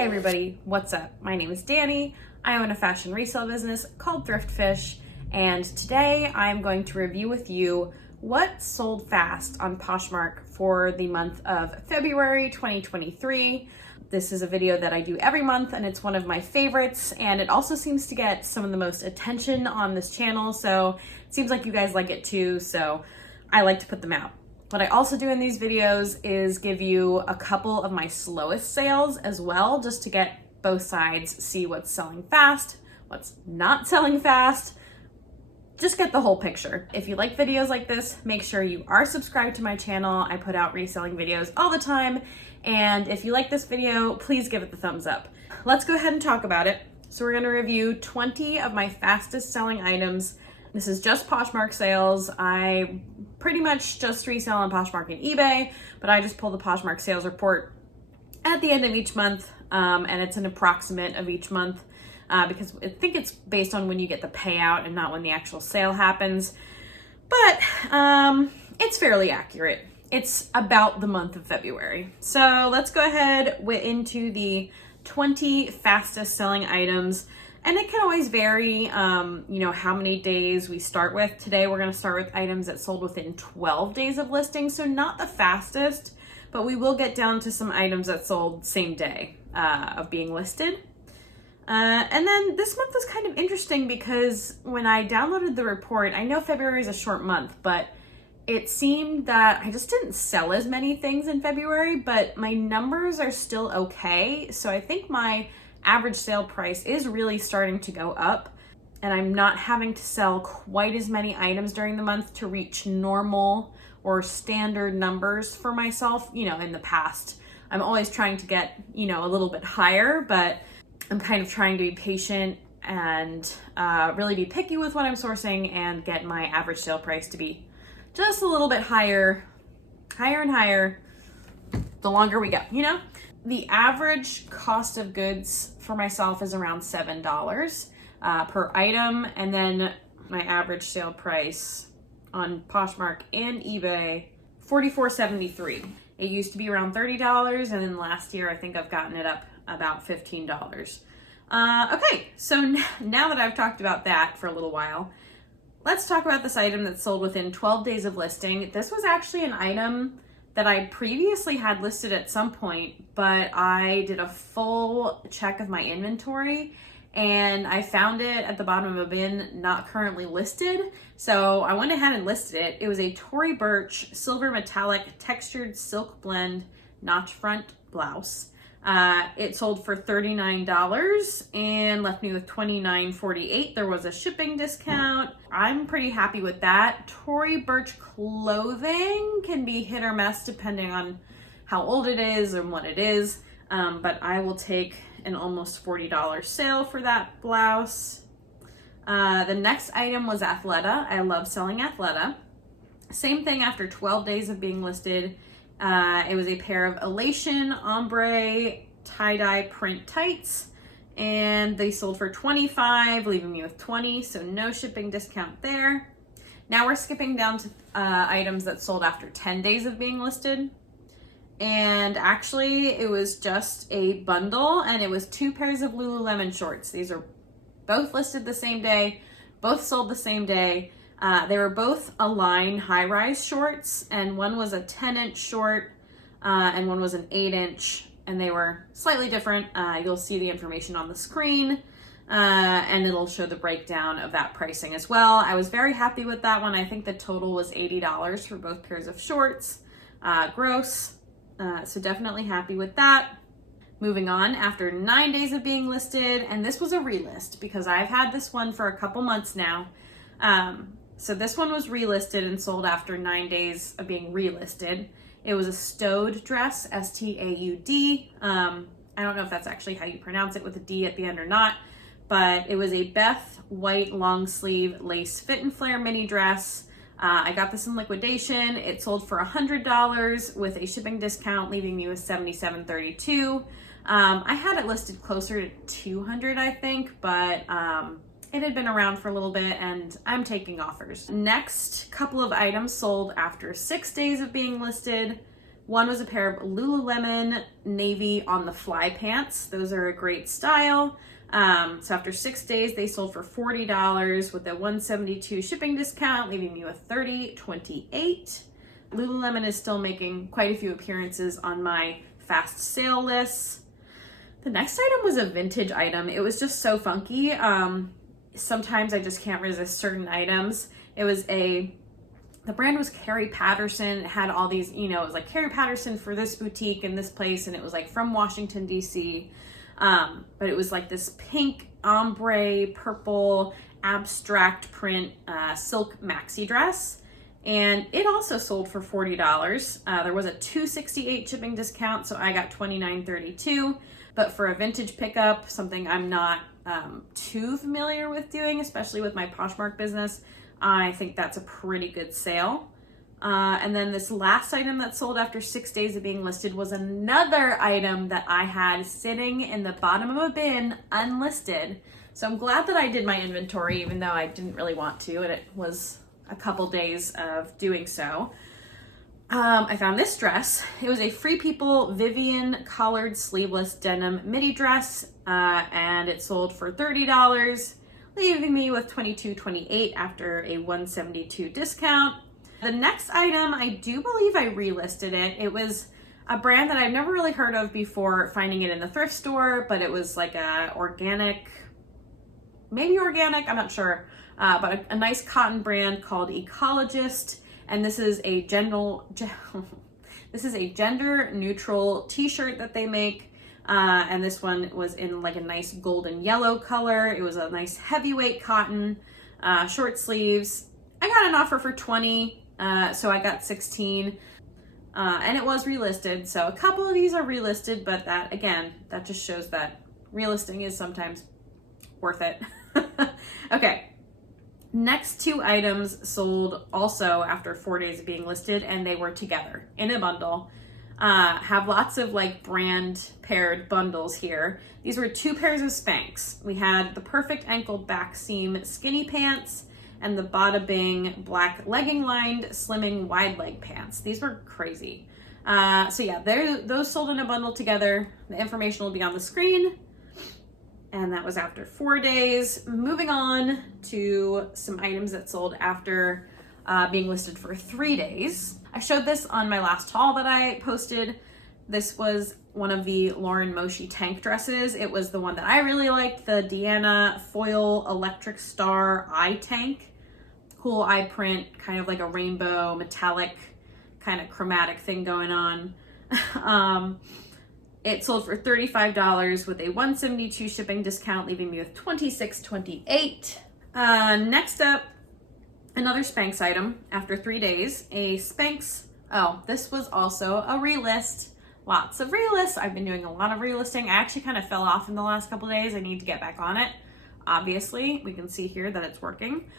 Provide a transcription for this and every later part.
Hey everybody, what's up? My name is Danny. I own a fashion resale business called Thrift, and today I'm going to review with you what sold fast on Poshmark for the month of February 2023. This is a video that I do every month and it's one of my favorites, and it also seems to get some of the most attention on this channel, so it seems like you guys like it too, so I like to put them out. What I also do in these videos is give you a couple of my slowest sales as well, just to get both sides, see what's selling fast, what's not selling fast, just get the whole picture. If you like videos like this, make sure you are subscribed to my channel. I put out reselling videos all the time, and if you like this video, please give it the thumbs up. Let's go ahead and talk about it. So we're gonna review 20 of my fastest selling items. This is just Poshmark sales. I pretty much just resell on Poshmark and eBay, but I just pull the Poshmark sales report at the end of each month, and it's an approximate of each month because I think it's based on when you get the payout and not when the actual sale happens, but it's fairly accurate. It's about the month of February. So let's go ahead into the 20 fastest selling items. And it can always vary, how many days we start with. Today, we're gonna start with items that sold within 12 days of listing. So not the fastest, but we will get down to some items that sold same day of being listed. And then this month was kind of interesting because when I downloaded the report, I know February is a short month, but it seemed that I just didn't sell as many things in February, but my numbers are still okay. So I think my average sale price is really starting to go up, and I'm not having to sell quite as many items during the month to reach normal or standard numbers for myself. In the past, I'm always trying to get, a little bit higher, but I'm kind of trying to be patient and really be picky with what I'm sourcing and get my average sale price to be just a little bit higher and higher the longer we go, The average cost of goods for myself is around $7 per item, and then my average sale price on Poshmark and eBay, $44.73. It used to be around $30, and then last year I think I've gotten it up about $15. Okay, so now that I've talked about that for a little while, let's talk about this item that sold within 12 days of listing. This was actually an item that I previously had listed at some point, but I did a full check of my inventory and I found it at the bottom of a bin, not currently listed. So I went ahead and listed it. It was a Tory Burch silver metallic textured silk blend notch front blouse. It sold for $39 and left me with $29.48. There was a shipping discount. I'm pretty happy with that. Tory Burch clothing can be hit or miss depending on how old it is and what it is, but I will take an almost $40 sale for that blouse. The next item was Athleta. I love selling Athleta. Same thing after 12 days of being listed. It was a pair of Elation ombre tie-dye print tights, and they sold for $25, leaving me with $20, so no shipping discount there. Now we're skipping down to items that sold after 10 days of being listed, and actually it was just a bundle, and it was 2 pairs of Lululemon shorts. These are both listed the same day, both sold the same day. They were both Align high-rise shorts, and one was a 10-inch short and one was an 8-inch, and they were slightly different. You'll see the information on the screen, and it'll show the breakdown of that pricing as well. I was very happy with that one. I think the total was $80 for both pairs of shorts, gross, so definitely happy with that. Moving on, after 9 days of being listed, and this was a relist because I've had this one for a couple months now. So this one was relisted and sold after 9 days of being relisted. It was a stowed dress, S-T-A-U-D. I don't know if that's actually how you pronounce it with a D at the end or not, but it was a Beth white long sleeve lace fit and flare mini dress. I got this in liquidation. It sold for $100 with a shipping discount, leaving me with $77.32. I had it listed closer to $200, I think, but it had been around for a little bit and I'm taking offers. Next couple of items sold after 6 days of being listed. One was a pair of Lululemon navy on the fly pants. Those are a great style. So after 6 days, they sold for $40 with a $172 shipping discount, leaving me with $30.28. Lululemon is still making quite a few appearances on my fast sale lists. The next item was a vintage item. It was just so funky. Sometimes I just can't resist certain items. The brand was Carrie Patterson. It had all these, it was like Carrie Patterson for this boutique and this place, and it was like from Washington, D.C. But it was like this pink, ombre, purple, abstract print silk maxi dress. And it also sold for $40. There was a $268 shipping discount, so I got $29.32. But for a vintage pickup, something I'm not too familiar with doing, especially with my Poshmark business, I think that's a pretty good sale. And then this last item that sold after 6 days of being listed was another item that I had sitting in the bottom of a bin unlisted. So I'm glad that I did my inventory, even though I didn't really want to, and it was a couple days of doing so. I found this dress. It was a Free People Vivian collared sleeveless denim midi dress, and it sold for $30, leaving me with $22.28 after a $172 discount. The next item, I do believe I relisted it. It was a brand that I've never really heard of before finding it in the thrift store, but it was like a maybe organic, I'm not sure, but a nice cotton brand called Ecologist. And this is a gender neutral t-shirt that they make. And this one was in like a nice golden yellow color. It was a nice heavyweight cotton, short sleeves. I got an offer for $20, so I got $16, and it was relisted. So a couple of these are relisted, but that just shows that relisting is sometimes worth it. Okay. Next two items sold also after 4 days of being listed, and they were together in a bundle. Have lots of like brand paired bundles here. These were two pairs of Spanx. We had the perfect ankle back seam skinny pants and the Bada Bing black legging lined slimming wide leg pants. These were crazy. So yeah, those sold in a bundle together. The information will be on the screen. And that was after 4 days. Moving on to some items that sold after being listed for 3 days. I showed this on my last haul that I posted. This was one of the Lauren Moshi tank dresses. It was the one that I really liked, the Deanna Foil Electric Star eye tank. Cool eye print, kind of like a rainbow metallic kind of chromatic thing going on. It sold for $35 with a $172 shipping discount, leaving me with $26.28. Next up, another Spanx item after 3 days. A Spanx, this was also a relist. Lots of relists. I've been doing a lot of relisting. I actually kind of fell off in the last couple days. I need to get back on it. Obviously, we can see here that it's working.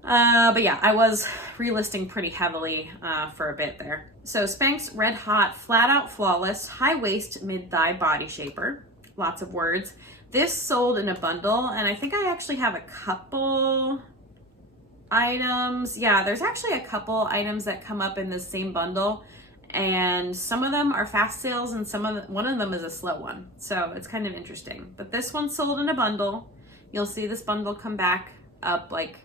But yeah, I was relisting pretty heavily for a bit there. So Spanx Red Hot Flat Out Flawless High Waist Mid Thigh Body Shaper. Lots of words. This sold in a bundle, and I think I actually have a couple items. Yeah, there's actually a couple items that come up in this same bundle, and some of them are fast sales and one of them is a slow one. So it's kind of interesting. But this one sold in a bundle. You'll see this bundle come back up like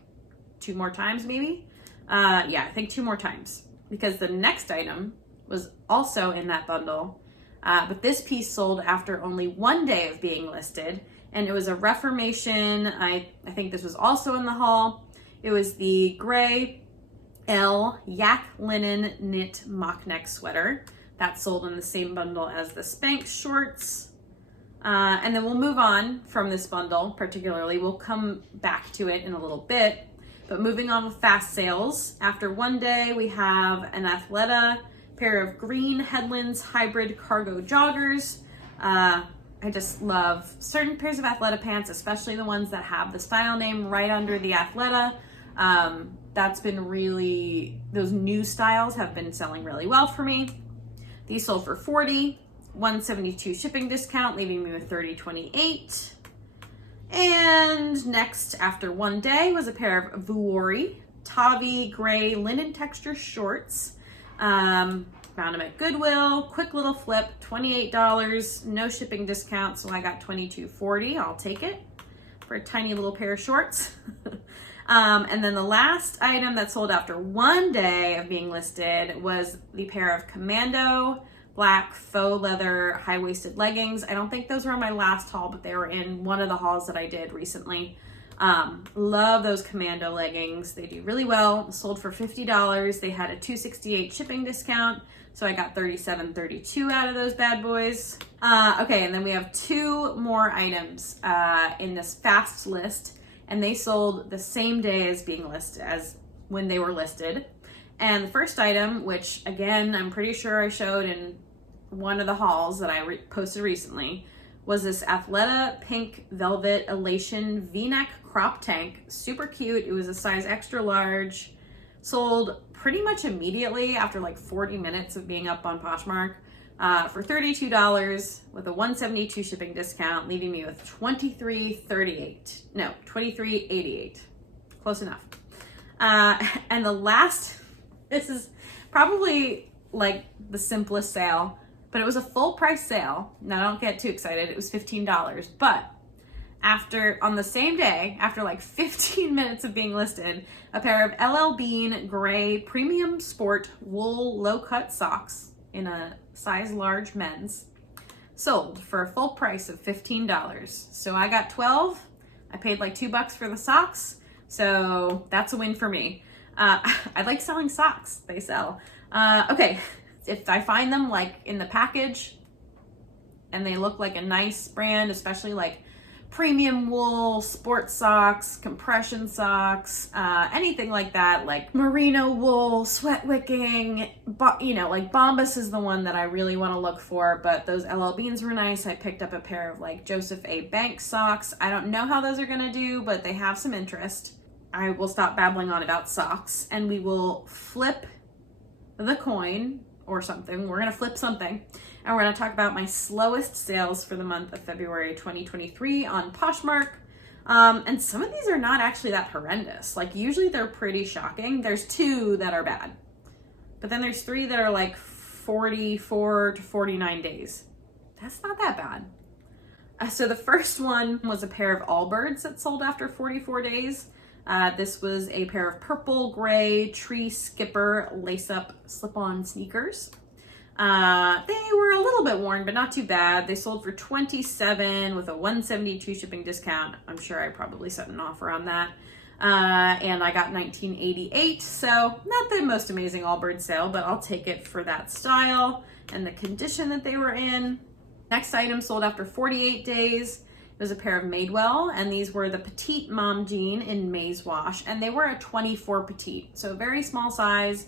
2 more times maybe. Yeah, I think 2 more times, because the next item was also in that bundle. But this piece sold after only 1 day of being listed, and it was a Reformation. I think this was also in the haul. It was the gray L yak linen knit mock neck sweater that sold in the same bundle as the Spanx shorts. And then we'll move on from this bundle particularly. We'll come back to it in a little bit. But moving on with fast sales, after 1 day, we have an Athleta pair of green Headlands hybrid cargo joggers. I just love certain pairs of Athleta pants, especially the ones that have the style name right under the Athleta. That's been those new styles have been selling really well for me. These sold for $40, $172 shipping discount, leaving me with $30.28. And next, after 1 day, was a pair of Vuori Tavi gray linen texture shorts. Found them at Goodwill, quick little flip, $28, no shipping discount, so I got $22.40. I'll take it for a tiny little pair of shorts. And then the last item that sold after one day of being listed was the pair of Commando black faux leather high-waisted leggings. I don't think those were in my last haul, but they were in one of the hauls that I did recently. Love those Commando leggings. They do really well. Sold for $50. They had a $2.68 shipping discount, so I got $37.32 out of those bad boys. Okay, and then we have two more items in this fast list, and they sold the same day as being listed, as when they were listed. And the first item, which again, I'm pretty sure I showed in one of the hauls that I posted recently, was this Athleta pink velvet elation v-neck crop tank. Super cute. It was a size extra large. Sold pretty much immediately after like 40 minutes of being up on Poshmark for $32 with a $172 shipping discount, leaving me with $23.38. No, $23.88. Close enough. And the last, this is probably like the simplest sale, but it was a full price sale. Now don't get too excited. It was $15, but on the same day, after like 15 minutes of being listed, a pair of LL Bean gray premium sport wool low cut socks in a size large men's sold for a full price of $15. So I got 12. I paid like $2 for the socks. So that's a win for me. I like selling socks. They sell. Okay. If I find them like in the package and they look like a nice brand, especially like premium wool, sports socks, compression socks, anything like that, like merino wool, sweat wicking, like Bombas is the one that I really want to look for, but those LL Beans were nice. I picked up a pair of like Joseph A. Banks socks. I don't know how those are going to do, but they have some interest. I will stop babbling on about socks and we will flip the coin or something. We're going to flip something. And we're going to talk about my slowest sales for the month of February 2023 on Poshmark. And some of these are not actually that horrendous. Like usually they're pretty shocking. There's 2 that are bad. But then there's 3 that are like 44 to 49 days. That's not that bad. So the first one was a pair of Allbirds that sold after 44 days. This was a pair of purple gray tree skipper lace-up slip-on sneakers. They were a little bit worn, but not too bad. They sold for $27 with a $172 shipping discount. I'm sure I probably set an offer on that. And I got $19.88. So not the most amazing Allbirds sale, but I'll take it for that style and the condition that they were in. Next item sold after 48 days. It was a pair of Madewell, and these were the petite mom jean in maize wash, and they were a 24 petite, so very small size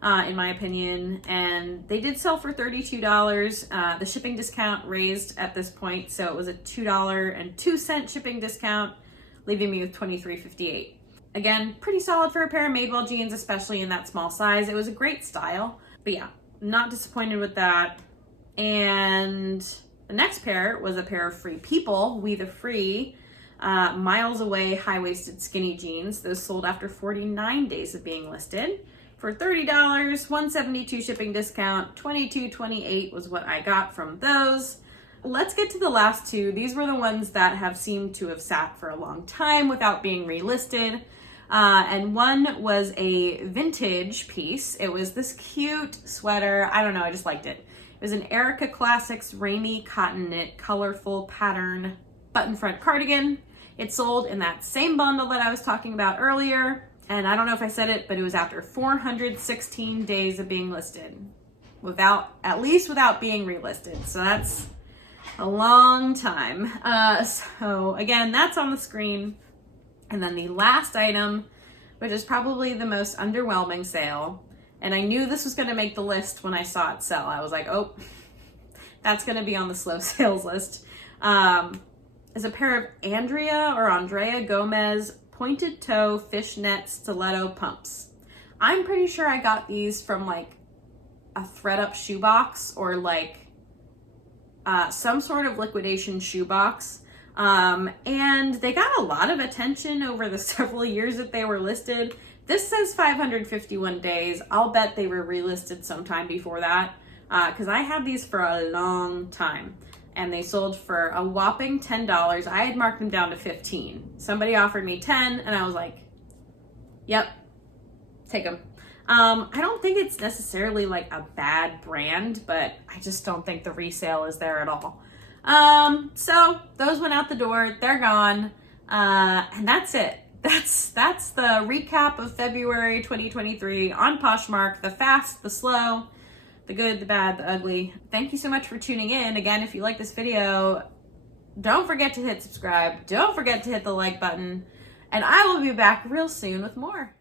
in my opinion, and they did sell for $32. The shipping discount raised at this point, so it was a $2.02 shipping discount, leaving me with $23.58. Again, pretty solid for a pair of Madewell jeans, especially in that small size. It was a great style, but yeah, not disappointed with that. And the next pair was a pair of Free People, We the Free, miles away high-waisted skinny jeans. Those sold after 49 days of being listed for $30, $172 shipping discount, $22.28 was what I got from those. Let's get to the last 2. These were the ones that have seemed to have sat for a long time without being relisted. And one was a vintage piece. It was this cute sweater. I don't know, I just liked it. It was an Erica Classics Rainy Cotton Knit colorful pattern button front cardigan. It sold in that same bundle that I was talking about earlier. And I don't know if I said it, but it was after 416 days of being listed, at least without being relisted. So that's a long time. So again, that's on the screen. And then the last item, which is probably the most underwhelming sale, and I knew this was going to make the list when I saw it sell. I was like, oh, that's going to be on the slow sales list. Is a pair of Andrea Gomez pointed toe fishnet stiletto pumps. I'm pretty sure I got these from like a thread-up shoebox or like some sort of liquidation shoebox. And they got a lot of attention over the several years that they were listed. This says 551 days. I'll bet they were relisted sometime before that, because I had these for a long time and they sold for a whopping $10. I had marked them down to 15. Somebody offered me 10 and I was like, yep, take them. I don't think it's necessarily like a bad brand, but I just don't think the resale is there at all. So those went out the door, they're gone. And that's it. That's the recap of February 2023 on Poshmark, the fast, the slow, the good, the bad, the ugly. Thank you so much for tuning in. Again, if you like this video, don't forget to hit subscribe. Don't forget to hit the like button. And I will be back real soon with more.